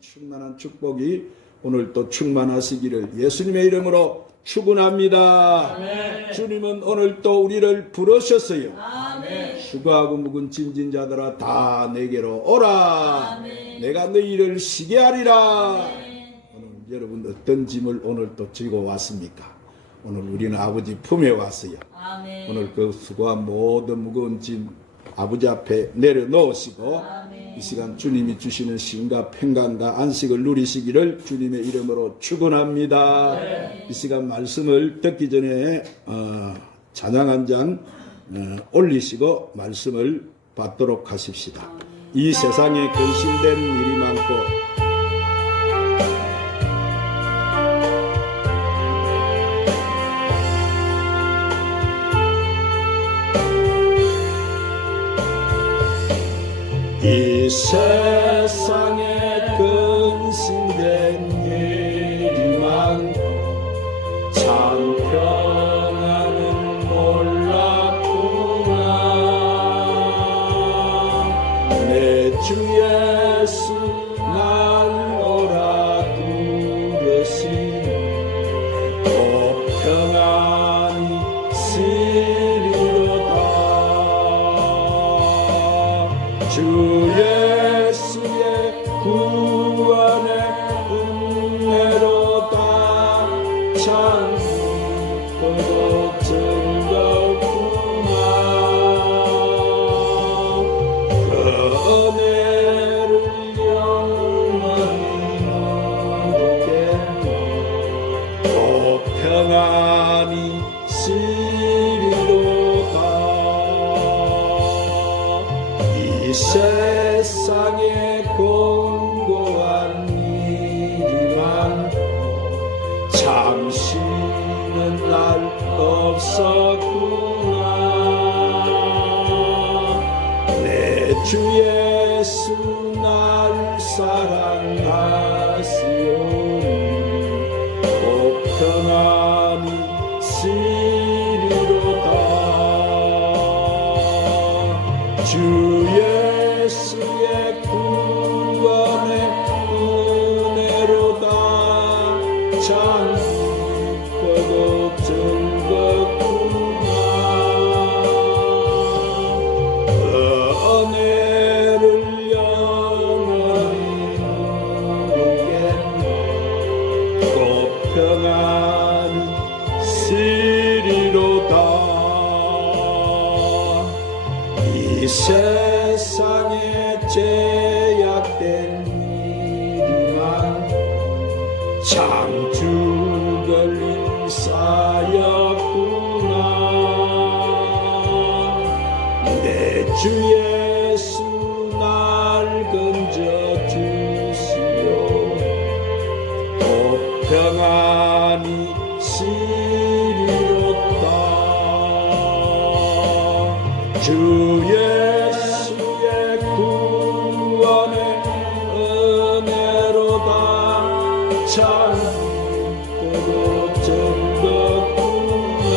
충만한 축복이 오늘 또 충만하시기를 예수님의 이름으로 축원합니다. 아멘. 주님은 오늘 또 우리를 부르셨어요. 아멘. 수고하고 묵은 짐진 자들아 다 내게로 오라. 아멘. 내가 너희를 쉬게 하리라. 아멘. 오늘 여러분 어떤 짐을 오늘 또 지고 왔습니까? 오늘 우리는 아버지 품에 왔어요. 아멘. 오늘 그 수고한 모든 무거운 짐 아버지 앞에 내려놓으시고 아멘. 이 시간 주님이 주시는 쉼과 평강과 안식을 누리시기를 주님의 이름으로 축원합니다. 네. 이 시간 말씀을 듣기 전에 찬양 한 장 올리시고 말씀을 받도록 하십시다. 이 세상에 근심된 일이 많고 이 세상에 근심된 일이 많고 참 평안은 몰랐구나. 내 주 예수 날 오라 부르시니 곧 평안이 시리로다. 주 예수의 구원의 은혜로다. 참 기쁘고 즐겁구나. 그 은혜를 영원히 누리겠네. 곧 평안이 시리로다. 이 세상에 공고한 일이 많고 참 쉬는 날 없었구나. 내 주 예수 날 사랑하시오니 곧 평안이 시리로다. 주 예수의 구원의 은혜로다. 참 기쁘고 즐겁구나. 그 은혜를 영원히 누리겠네. 곧 평안이 시리로다. 이 세상에 제약된 일이 많고 참 주걸린 쌓였구나. 내 주 예수 날 건져주시오. 곧 평안이 시리로다. 주 예수의 구원의 은혜로다. 참 기쁘고 즐겁구나.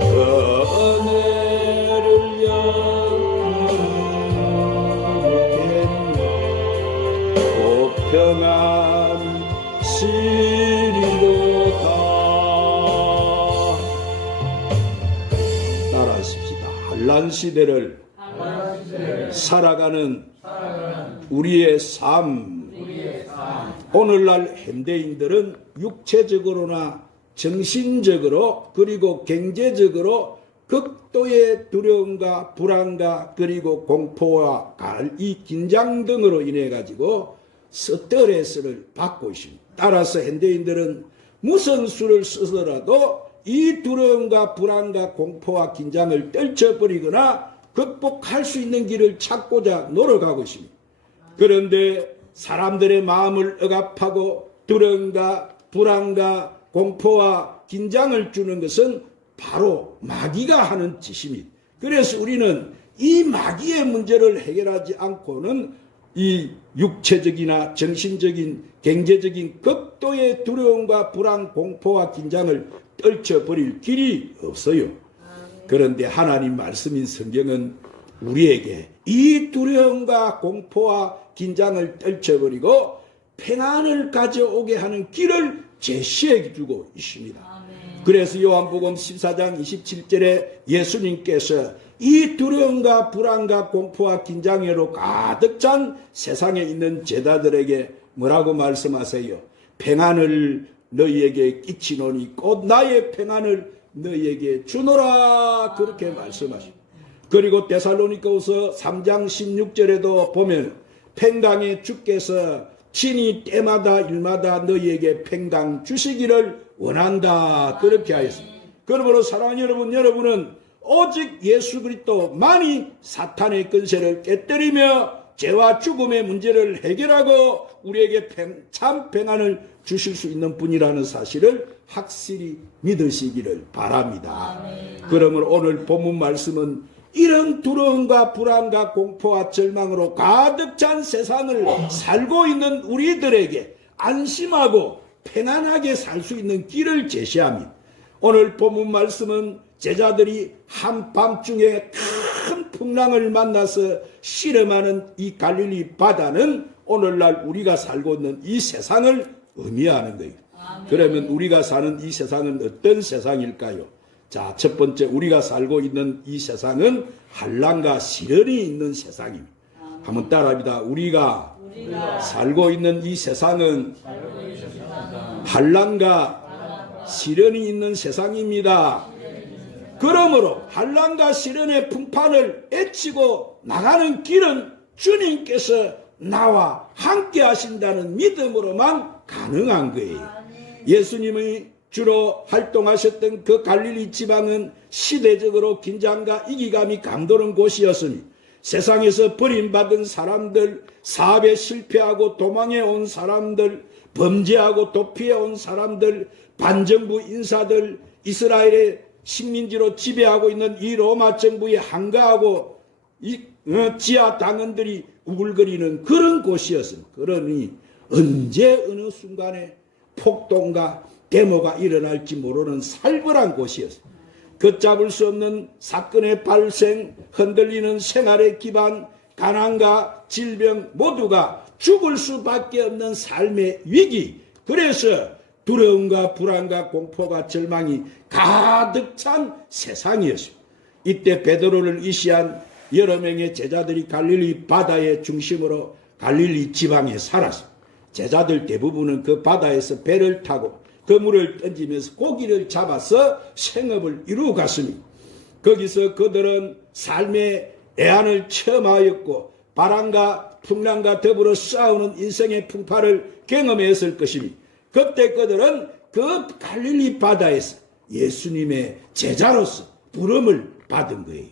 그 은혜를 영원히 누리겠네. 곧 평안이 시리로다. 따라하십시다. 환난 시대를 살아가는 우리의 삶. 오늘날 현대인들은 육체적으로나 정신적으로 그리고 경제적으로 극도의 두려움과 불안과 그리고 공포와 이 긴장 등으로 인해 가지고 스트레스를 받고 있습니다. 따라서 현대인들은 무슨 수를 쓰더라도 이 두려움과 불안과 공포와 긴장을 떨쳐버리거나 극복할 수 있는 길을 찾고자 노력하고 있습니다. 그런데 사람들의 마음을 억압하고 두려움과 불안과 공포와 긴장을 주는 것은 바로 마귀가 하는 짓입니다. 그래서 우리는 이 마귀의 문제를 해결하지 않고는 이 육체적이나 정신적인 경제적인 극도의 두려움과 불안, 공포와 긴장을 떨쳐버릴 길이 없어요. 그런데 하나님 말씀인 성경은 우리에게 이 두려움과 공포와 긴장을 떨쳐버리고 평안을 가져오게 하는 길을 제시해 주고 있습니다. 그래서 요한복음 14장 27절에 예수님께서 이 두려움과 불안과 공포와 긴장으로 가득 찬 세상에 있는 제자들에게 뭐라고 말씀하세요? 평안을 너희에게 끼치노니 곧 나의 평안을 너희에게 주노라, 그렇게 말씀하십니다. 그리고 데살로니가후서 3장 16절에도 보면 평강의 주께서 친히 때마다 일마다 너희에게 평강 주시기를 원한다, 그렇게 하였습니다. 그러므로 사랑하는 여러분, 여러분은 오직 예수 그리스도만이 사탄의 권세를 깨뜨리며 죄와 죽음의 문제를 해결하고 우리에게 참 평안을 주실 수 있는 분이라는 사실을 확실히 믿으시기를 바랍니다. 그러므로 오늘 본문 말씀은 이런 두려움과 불안과 공포와 절망으로 가득 찬 세상을 살고 있는 우리들에게 안심하고 편안하게 살 수 있는 길을 제시합니다. 오늘 본문 말씀은 제자들이 한밤중에 큰 풍랑을 만나서 실험하는 이 갈릴리 바다는 오늘날 우리가 살고 있는 이 세상을 의미하는 거예요. 그러면 우리가 사는 이 세상은 어떤 세상일까요? 자, 첫 번째, 우리가 살고 있는 이 세상은 환난과 시련이 있는 세상입니다. 한번 따라합니다. 우리가 살고 있는 이 세상은 환난과 시련이 있는 세상입니다. 그러므로 환난과 시련의 풍파를 헤치고 나가는 길은 주님께서 나와 함께 하신다는 믿음으로만 가능한 거예요. 예수님이 주로 활동하셨던 그 갈릴리 지방은 시대적으로 긴장과 이기감이 감도는 곳이었으니 세상에서 버림받은 사람들, 사업에 실패하고 도망해 온 사람들, 범죄하고 도피해 온 사람들, 반정부 인사들, 이스라엘의 식민지로 지배하고 있는 이 로마 정부에 항거하고 지하 당원들이 우글거리는 그런 곳이었습니다. 그러니 언제 어느 순간에 폭동과 데모가 일어날지 모르는 살벌한 곳이었습니다. 걷잡을 수 없는 사건의 발생, 흔들리는 생활의 기반, 가난과 질병 모두가 죽을 수밖에 없는 삶의 위기, 그래서 두려움과 불안과 공포가 절망이 가득 찬 세상이었습니다. 이때 베드로를 이시한 여러 명의 제자들이 갈릴리 바다의 중심으로 갈릴리 지방에 살았습니다. 제자들 대부분은 그 바다에서 배를 타고 그물을 던지면서 고기를 잡아서 생업을 이루어 갔습니다. 거기서 그들은 삶의 애환을 체험하였고 바람과 풍랑과 더불어 싸우는 인생의 풍파를 경험했을 것입니다. 그때 그들은 그 갈릴리 바다에서 예수님의 제자로서 부름을 받은 거예요.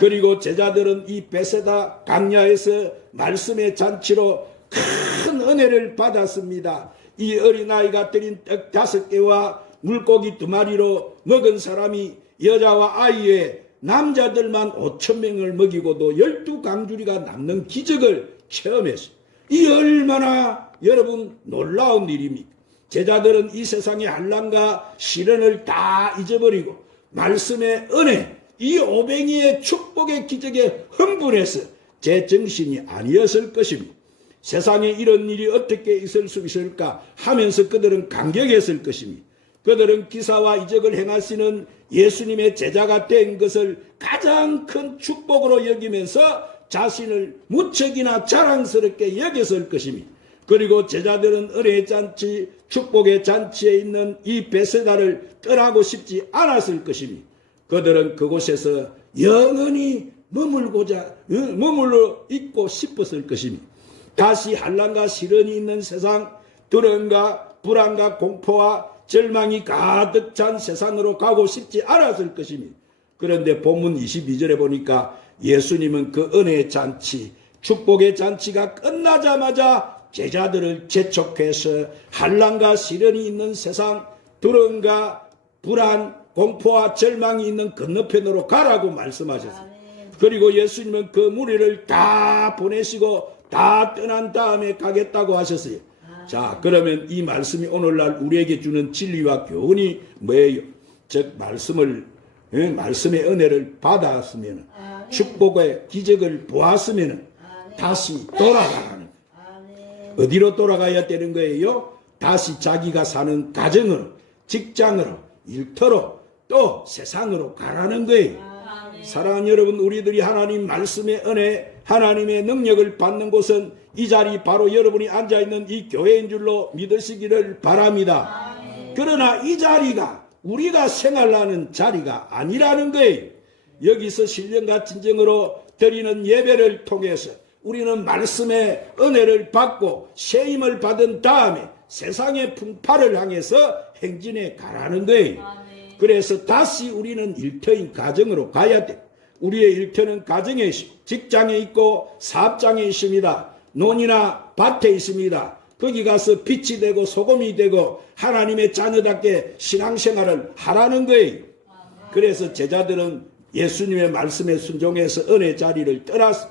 그리고 제자들은 이 베세다 강야에서 말씀의 잔치로 큰 은혜를 받았습니다. 이 어린아이가 드린 떡 5개와 물고기 2마리로 먹은 사람이 여자와 아이 외에 남자들만 5,000명을 먹이고도 12강주리가 남는 기적을 체험했어요. 이 얼마나 여러분 놀라운 일입니까? 제자들은 이 세상의 환난과 시련을 다 잊어버리고 말씀의 은혜, 이 오병이의 축복의 기적에 흥분해서 제 정신이 아니었을 것입니다. 세상에 이런 일이 어떻게 있을 수 있을까 하면서 그들은 감격했을 것입니다. 그들은 기사와 이적을 행하시는 예수님의 제자가 된 것을 가장 큰 축복으로 여기면서 자신을 무척이나 자랑스럽게 여겼을 것입니다. 그리고 제자들은 은혜의 잔치, 축복의 잔치에 있는 이 베세다를 떠나고 싶지 않았을 것입니다. 그들은 그곳에서 영원히 머물러 있고 싶었을 것입니다. 다시 환난과 시련이 있는 세상, 두려움과 불안과 공포와 절망이 가득 찬 세상으로 가고 싶지 않았을 것입니다. 그런데 본문 22절에 보니까 예수님은 그 은혜의 잔치, 축복의 잔치가 끝나자마자 제자들을 재촉해서 환난과 시련이 있는 세상, 두려움과 불안, 공포와 절망이 있는 건너편으로 가라고 말씀하셨습니다. 그리고 예수님은 그 무리를 다 보내시고 다 떠난 다음에 가겠다고 하셨어요. 자, 그러면 이 말씀이 오늘날 우리에게 주는 진리와 교훈이 뭐예요? 즉 말씀의 은혜를 받았으면 축복의 기적을 보았으면 다시 돌아가라는 거예요. 어디로 돌아가야 되는 거예요? 다시 자기가 사는 가정으로, 직장으로, 일터로, 또 세상으로 가라는 거예요. 사랑하는 여러분, 우리들이 하나님 말씀의 은혜, 하나님의 능력을 받는 곳은 이 자리 바로 여러분이 앉아있는 이 교회인 줄로 믿으시기를 바랍니다. 그러나 이 자리가 우리가 생활하는 자리가 아니라는 거예요. 여기서 신령과 진정으로 드리는 예배를 통해서 우리는 말씀의 은혜를 받고 세임을 받은 다음에 세상의 풍파를 향해서 행진해 가라는 거예요. 그래서 다시 우리는 일터인 가정으로 가야 돼. 우리의 일터는 가정에 있고 직장에 있고 사업장에 있습니다. 논이나 밭에 있습니다. 거기 가서 빛이 되고 소금이 되고 하나님의 자녀답게 신앙생활을 하라는 거예요. 그래서 제자들은 예수님의 말씀에 순종해서 은혜 자리를 떠나서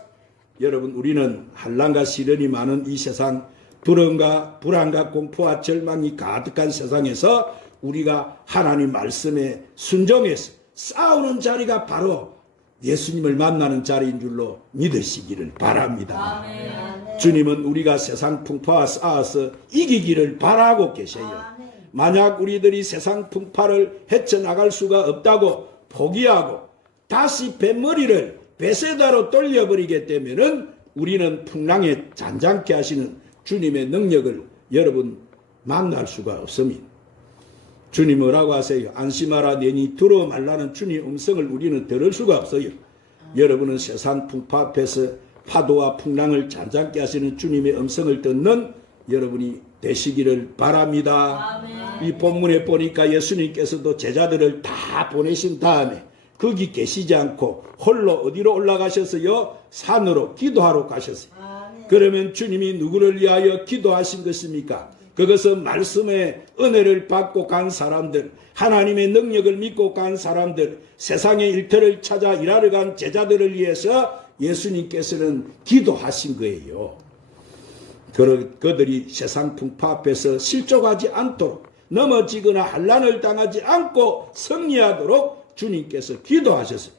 여러분, 우리는 환난과 시련이 많은 이 세상, 두려움과 불안과 공포와 절망이 가득한 세상에서 우리가 하나님 말씀에 순종해서 싸우는 자리가 바로 예수님을 만나는 자리인 줄로 믿으시기를 바랍니다. 아멘. 주님은 우리가 세상 풍파와 싸워서 이기기를 바라고 계세요. 아멘. 만약 우리들이 세상 풍파를 헤쳐나갈 수가 없다고 포기하고 다시 뱃머리를 베세다로 돌려버리게 되면은 우리는 풍랑에 잔잔케 하시는 주님의 능력을 여러분 만날 수가 없습니다. 주님 뭐라고 하세요? 안심하라 내니 두려워 말라는 주님의 음성을 우리는 들을 수가 없어요. 여러분은 세상 풍파 앞에서 파도와 풍랑을 잔잔케 하시는 주님의 음성을 듣는 여러분이 되시기를 바랍니다. 아멘. 이 본문에 보니까 예수님께서도 제자들을 다 보내신 다음에 거기 계시지 않고 홀로 어디로 올라가셨어요? 산으로 기도하러 가셨어요. 그러면 주님이 누구를 위하여 기도하신 것입니까? 그것은 말씀의 은혜를 받고 간 사람들, 하나님의 능력을 믿고 간 사람들, 세상의 일터를 찾아 일하러 간 제자들을 위해서 예수님께서는 기도하신 거예요. 그들이 세상 풍파 앞에서 실족하지 않도록, 넘어지거나 환난을 당하지 않고 승리하도록 주님께서 기도하셨어요.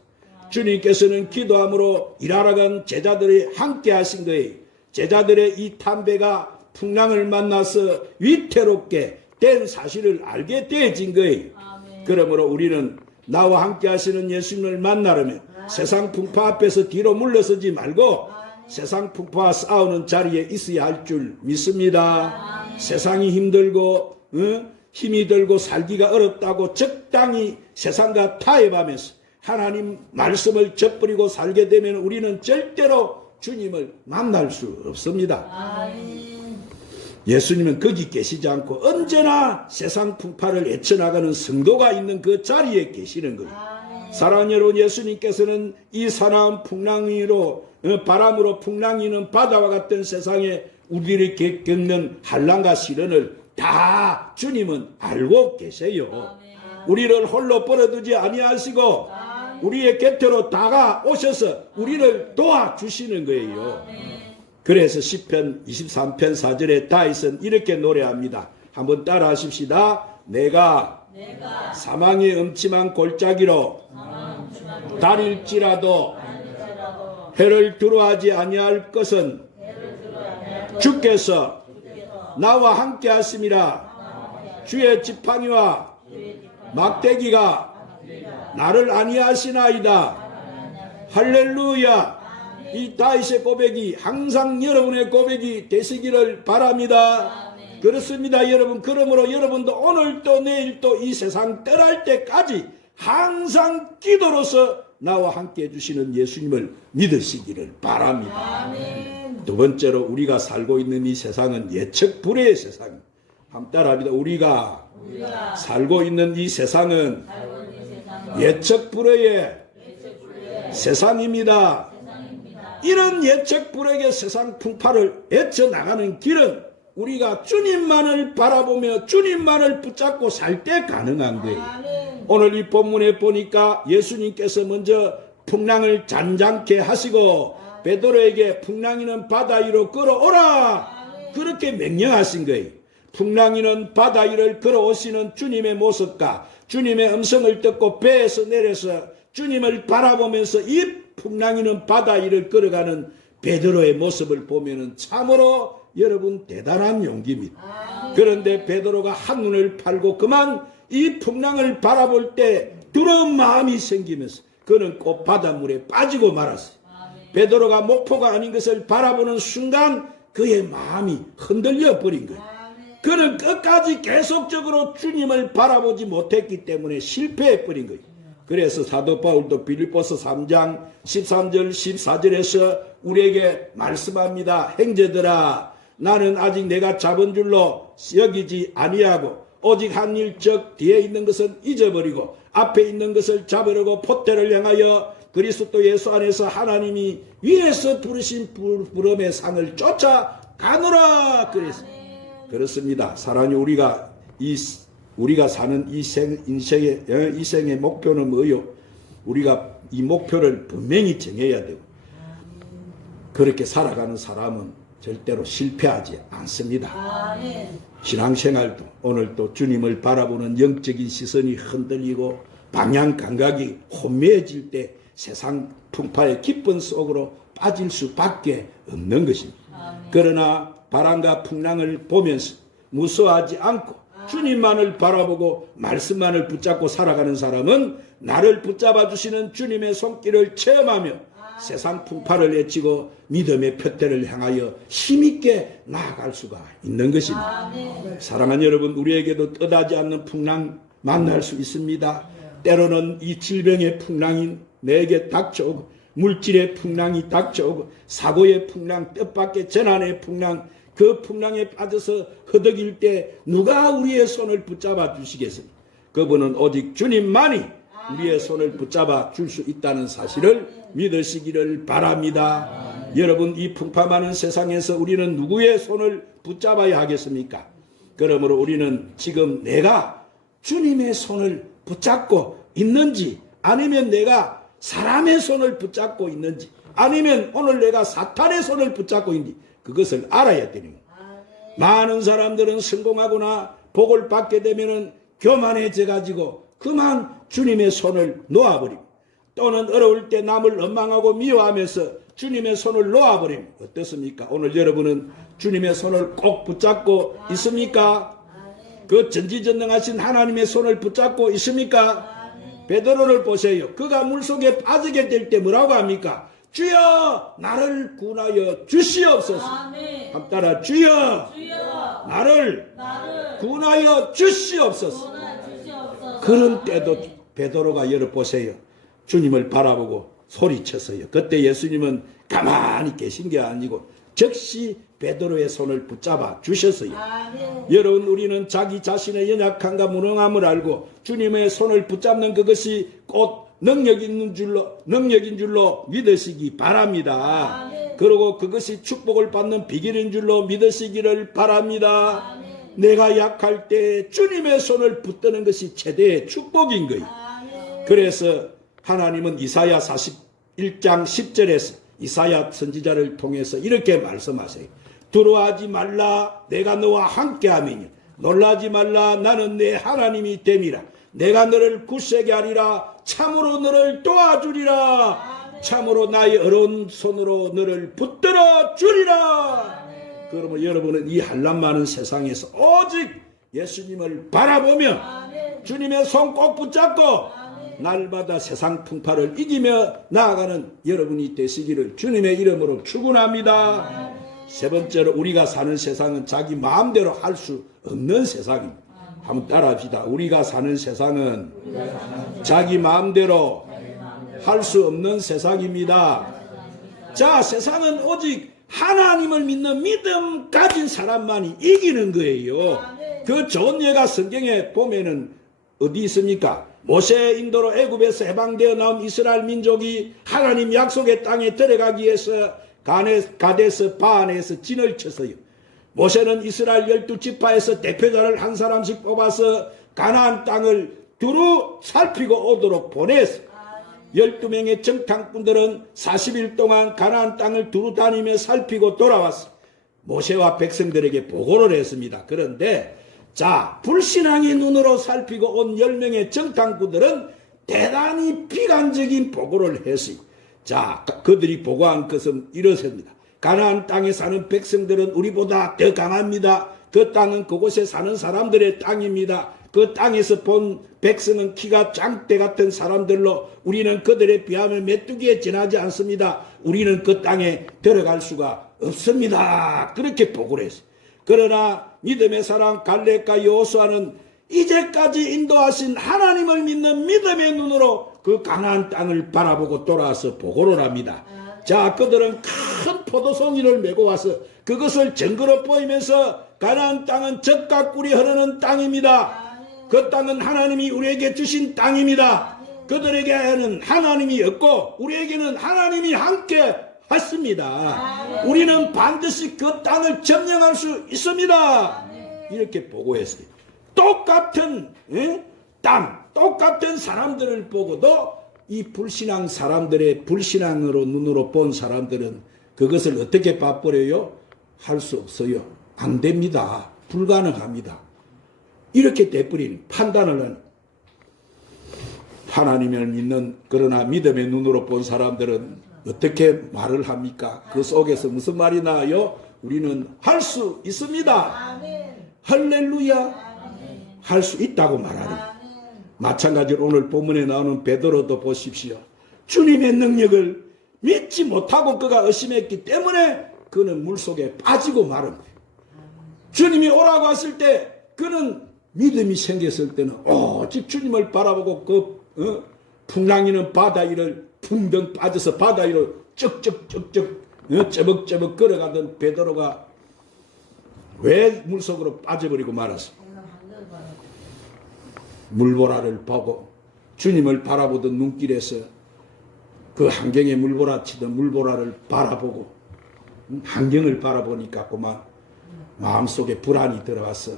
주님께서는 기도함으로 일하러 간 제자들이 함께 하신 거예요. 제자들의 이 담배가 풍랑을 만나서 위태롭게 된 사실을 알게 되어진 거예요. 아멘. 그러므로 우리는 나와 함께 하시는 예수님을 만나려면 세상 풍파 앞에서 뒤로 물러서지 말고 세상 풍파와 싸우는 자리에 있어야 할 줄 믿습니다. 세상이 힘들고 힘이 들고 살기가 어렵다고 적당히 세상과 타협하면서 하나님 말씀을 젖버리고 살게 되면 우리는 절대로 주님을 만날 수 없습니다. 예수님은 거기 계시지 않고 언제나 세상 풍파를 헤쳐나가는 성도가 있는 그 자리에 계시는 거예요. 사랑하는 여러분, 예수님께서는 이 사나운 풍랑이로 바람으로 풍랑이는 바다와 같은 세상에 우리를 겪는 환난과 시련을 다 주님은 알고 계세요. 우리를 홀로 버려두지 아니하시고 우리의 곁으로 다가오셔서 우리를 도와주시는 거예요. 그래서 시편 23편 4절에 다윗은 이렇게 노래합니다. 한번 따라 하십시다. 내가 사망의 음침한 골짜기로 다닐지라도 해를 두려워하지 아니할 것은 주께서 나와 함께 하심이라. 주의 지팡이와 막대기가 나를 안위하시나이다. 할렐루야. 이 다윗의 고백이 항상 여러분의 고백이 되시기를 바랍니다. 그렇습니다, 여러분. 그러므로 여러분도 오늘도 내일도 이 세상 떠날 때까지 항상 기도로서 나와 함께 해주시는 예수님을 믿으시기를 바랍니다. 두 번째로 우리가 살고 있는 이 세상은 예측 불허의 세상입니다. 한번 따라합니다. 우리가 살고 있는 이 세상은 예측 불허의 세상입니다. 이런 예측 불허의 세상 풍파를 헤쳐나가는 길은 우리가 주님만을 바라보며 주님만을 붙잡고 살 때 가능한 거예요. 오늘 이 본문에 보니까 예수님께서 먼저 풍랑을 잔잔케 하시고 베드로에게 풍랑이는 바다 위로 걸어오라 그렇게 명령하신 거예요. 풍랑이는 바다 위를 걸어오시는 주님의 모습과 주님의 음성을 듣고 배에서 내려서 주님을 바라보면서 이 풍랑이는 바다 위를 걸어가는 베드로의 모습을 보면은 참으로 여러분 대단한 용기입니다. 그런데 베드로가 한눈을 팔고 그만 이 풍랑을 바라볼 때 두려운 마음이 생기면서 그는 곧 바닷물에 빠지고 말았어요. 베드로가 목포가 아닌 것을 바라보는 순간 그의 마음이 흔들려 버린 거예요. 그는 끝까지 계속적으로 주님을 바라보지 못했기 때문에 실패해 버린 거예요. 그래서 사도 바울도 빌립보서 3장 13절 14절에서 우리에게 말씀합니다. 형제들아, 나는 아직 내가 잡은 줄로 여기지 아니하고 오직 한 일적 뒤에 있는 것은 잊어버리고 앞에 있는 것을 잡으려고 포대를 향하여 그리스도 예수 안에서 하나님이 위에서 부르신 부름의 상을 쫓아가노라. 그렇습니다. 사랑이 우리가 사는 이생의 목표는 뭐요? 우리가 이 목표를 분명히 정해야 되고 그렇게 살아가는 사람은 절대로 실패하지 않습니다. 신앙생활도 오늘도 주님을 바라보는 영적인 시선이 흔들리고 방향 감각이 혼미해질 때 세상 풍파의 기쁜 속으로 빠질 수밖에 없는 것입니다. 그러나 바람과 풍랑을 보면서 무서워하지 않고 주님만을 바라보고 말씀만을 붙잡고 살아가는 사람은 나를 붙잡아 주시는 주님의 손길을 체험하며 세상 풍파를 헤치고 믿음의 표대를 향하여 힘있게 나아갈 수가 있는 것입니다. 사랑하는 여러분, 우리에게도 뜻하지 않는 풍랑 만날 수 있습니다. 때로는 이 질병의 풍랑이 내게 닥쳐오고 물질의 풍랑이 닥쳐오고 사고의 풍랑, 뜻밖의 재난의 풍랑, 그 풍랑에 빠져서 허덕일 때 누가 우리의 손을 붙잡아 주시겠습니까? 그분은 오직 주님만이 우리의 손을 붙잡아 줄 수 있다는 사실을 믿으시기를 바랍니다. 여러분, 이 풍파 많은 세상에서 우리는 누구의 손을 붙잡아야 하겠습니까? 그러므로 우리는 지금 내가 주님의 손을 붙잡고 있는지, 아니면 내가 사람의 손을 붙잡고 있는지, 아니면 오늘 내가 사탄의 손을 붙잡고 있는지 그것을 알아야 되는 거예요. 많은 사람들은 성공하거나 복을 받게 되면은 교만해져 가지고 그만 주님의 손을 놓아버립니다. 또는 어려울 때 남을 원망하고 미워하면서 주님의 손을 놓아버립니다. 어떻습니까? 오늘 여러분은 주님의 손을 꼭 붙잡고 있습니까? 그 전지전능하신 하나님의 손을 붙잡고 있습니까? 베드로를 보세요. 그가 물속에 빠지게 될 때 뭐라고 합니까? 주여 나를 구원하여 주시옵소서. 한번 따라 주여 나를 구원하여 주시옵소서. 그런 때도 베드로가 열어보세요. 주님을 바라보고 소리쳤어요. 그때 예수님은 가만히 계신 게 아니고 즉시 베드로의 손을 붙잡아 주셨어요. 여러분, 우리는 자기 자신의 연약함과 무능함을 알고 주님의 손을 붙잡는 그것이 곧 능력인 줄로 믿으시기 바랍니다. 그리고 그것이 축복을 받는 비결인 줄로 믿으시기를 바랍니다. 내가 약할 때 주님의 손을 붙드는 것이 최대의 축복인 거예요. 그래서 하나님은 이사야 41장 10절에서 이사야 선지자를 통해서 이렇게 말씀하세요. 두려워하지 말라, 내가 너와 함께함이니 놀라지 말라, 나는 내 하나님이 됨이라. 내가 너를 굳세게 하리라. 참으로 너를 도와주리라. 참으로 나의 어려운 손으로 너를 붙들어 주리라. 그러면 여러분은 이 한란 많은 세상에서 오직 예수님을 바라보며 주님의 손 꼭 붙잡고 날마다 세상 풍파를 이기며 나아가는 여러분이 되시기를 주님의 이름으로 축원합니다. 세 번째로, 우리가 사는 세상은 자기 마음대로 할 수 없는 세상입니다. 한번 따라합시다. 우리가 사는 세상은 자기 마음대로 할 수 없는 세상입니다. 자, 세상은 오직 하나님을 믿는 믿음 가진 사람만이 이기는 거예요. 그 좋은 예가 성경에 보면은 어디 있습니까? 모세의 인도로 애굽에서 해방되어 나온 이스라엘 민족이 하나님 약속의 땅에 들어가기 위해서 가데스 바안에서 진을 쳤어요. 모세는 이스라엘 12지파에서 대표자를 한 사람씩 뽑아서 가나안 땅을 두루 살피고 오도록 보냈어요. 12명의 정탐꾼들은 40일 동안 가나안 땅을 두루 다니며 살피고 돌아왔어요. 모세와 백성들에게 보고를 했습니다. 그런데 자, 불신앙의 눈으로 살피고 온 10명의 정탐꾼들은 대단히 비관적인 보고를 했어요. 자, 그들이 보고한 것은 이렇습니다. 가나안 땅에 사는 백성들은 우리보다 더 강합니다. 그 땅은 그곳에 사는 사람들의 땅입니다. 그 땅에서 본 백성은 키가 짱대 같은 사람들로 우리는 그들에 비하면 메뚜기에 지나지 않습니다. 우리는 그 땅에 들어갈 수가 없습니다. 그렇게 보고를 했어요. 그러나 믿음의 사람 갈렙과 여호수아는 이제까지 인도하신 하나님을 믿는 믿음의 눈으로 그 가나안 땅을 바라보고 돌아와서 보고를 합니다. 자, 그들은 큰 포도송이를 메고 와서 그것을 증거로 보이면서 가나안 땅은 젖과 꿀이 흐르는 땅입니다. 그 땅은 하나님이 우리에게 주신 땅입니다. 그들에게는 하나님이 없고 우리에게는 하나님이 함께 하십니다. 우리는 반드시 그 땅을 점령할 수 있습니다. 이렇게 보고했어요. 똑같은 땅, 똑같은 사람들을 보고도 이 불신앙 사람들의 불신앙으로 눈으로 본 사람들은 그것을 어떻게 봐버려요? 할 수 없어요. 안 됩니다. 불가능합니다. 이렇게 돼버린 판단을 하는 하나님을 믿는 그러나 믿음의 눈으로 본 사람들은 어떻게 말을 합니까? 그 속에서 무슨 말이 나와요? 우리는 할 수 있습니다. 할렐루야. 할 수 있다고 말하는. 마찬가지로 오늘 본문에 나오는 베드로도 보십시오. 주님의 능력을 믿지 못하고 그가 의심했기 때문에 그는 물속에 빠지고 말은 거예요. 주님이 오라고 했을 때 그는 믿음이 생겼을 때는 오직 주님을 바라보고 그 풍랑이는 바다 위를 붕덩 빠져서 바다 위로 쩍쩍쩍쩍 쩌벅쩌벅 걸어가던 베드로가 왜 물속으로 빠져버리고 말았습니까? 물보라를 보고 주님을 바라보던 눈길에서 그 환경에 물보라치던 물보라를 바라보고 환경을 바라보니까 그만 마음속에 불안이 들어와서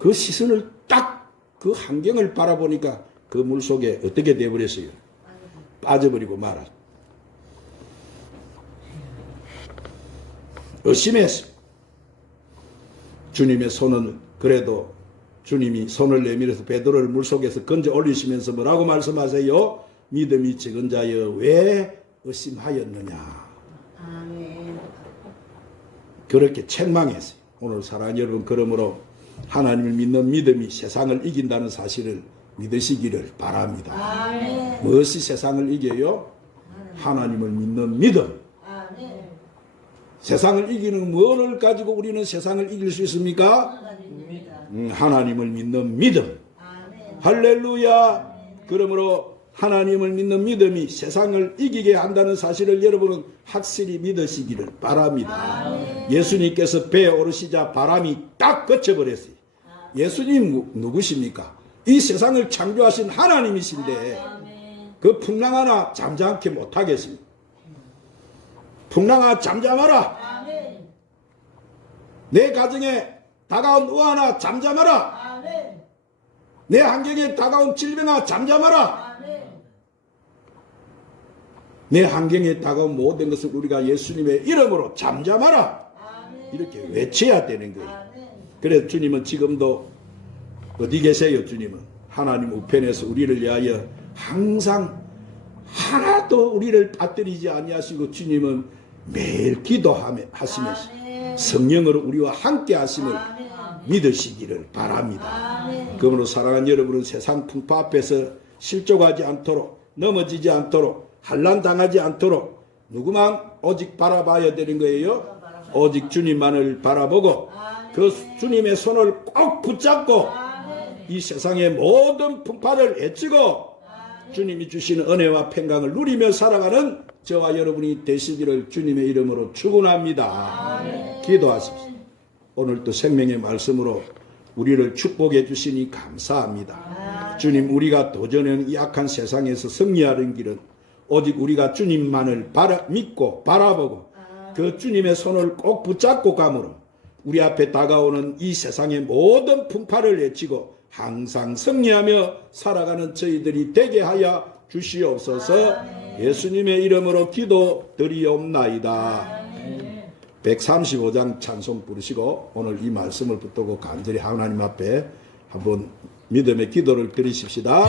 그 시선을 딱 그 환경을 바라보니까 그 물속에 어떻게 되어버렸어요? 빠져버리고 말아. 의심했어. 주님의 손은 그래도 주님이 손을 내밀어서 베드로를 물속에서 건져 올리시면서 뭐라고 말씀하세요? 믿음이 적은 자여 왜 의심하였느냐. 아멘. 그렇게 책망했어요. 오늘 사랑하는 여러분, 그러므로 하나님을 믿는 믿음이 세상을 이긴다는 사실을 믿으시기를 바랍니다. 아멘. 무엇이 세상을 이겨요? 하나님을 믿는 믿음. 아멘. 세상을 이기는 무엇을 가지고 우리는 세상을 이길 수 있습니까? 하나님을 믿는 믿음. 아멘. 할렐루야. 아멘. 그러므로 하나님을 믿는 믿음이 세상을 이기게 한다는 사실을 여러분은 확실히 믿으시기를 바랍니다. 아멘. 예수님께서 배에 오르시자 바람이 딱 그쳐버렸어요. 예수님 누구십니까? 이 세상을 창조하신 하나님이신데 아멘. 그 풍랑 하나 잠잠케 못하겠습니다. 풍랑아 잠잠하라. 아멘. 내 가정에 다가온 우하나 잠잠하라. 아멘. 내 환경에 다가온 질병아 잠잠하라. 아멘. 내 환경에 다가온 모든 것을 우리가 예수님의 이름으로 잠잠하라. 아멘. 이렇게 외쳐야 되는 거예요. 아멘. 그래서 주님은 지금도 어디 계세요? 주님은 하나님 우편에서 우리를 위하여 항상 하나도 우리를 빠뜨리지 아니하시고 주님은 매일 기도하시면서 성령으로 우리와 함께 하심을 믿으시기를 바랍니다. 그러므로 사랑하는 여러분은 세상 풍파 앞에서 실족하지 않도록, 넘어지지 않도록, 환난당하지 않도록 누구만 오직 바라봐야 되는 거예요. 오직 주님만을 바라보고 그 주님의 손을 꼭 붙잡고 이 세상의 모든 풍파를 헤치고 주님이 주시는 은혜와 평강을 누리며 살아가는 저와 여러분이 되시기를 주님의 이름으로 축원합니다. 기도하십시오. 오늘도 생명의 말씀으로 우리를 축복해 주시니 감사합니다. 주님, 우리가 도전하는 이 악한 세상에서 승리하는 길은 오직 우리가 주님만을 믿고 바라보고 그 주님의 손을 꼭 붙잡고 가므로 우리 앞에 다가오는 이 세상의 모든 풍파를 헤치고 항상 승리하며 살아가는 저희들이 되게 하여 주시옵소서. 예수님의 이름으로 기도드리옵나이다. 135장 찬송 부르시고 오늘 이 말씀을 붙들고 간절히 하나님 앞에 한번 믿음의 기도를 드리십시다.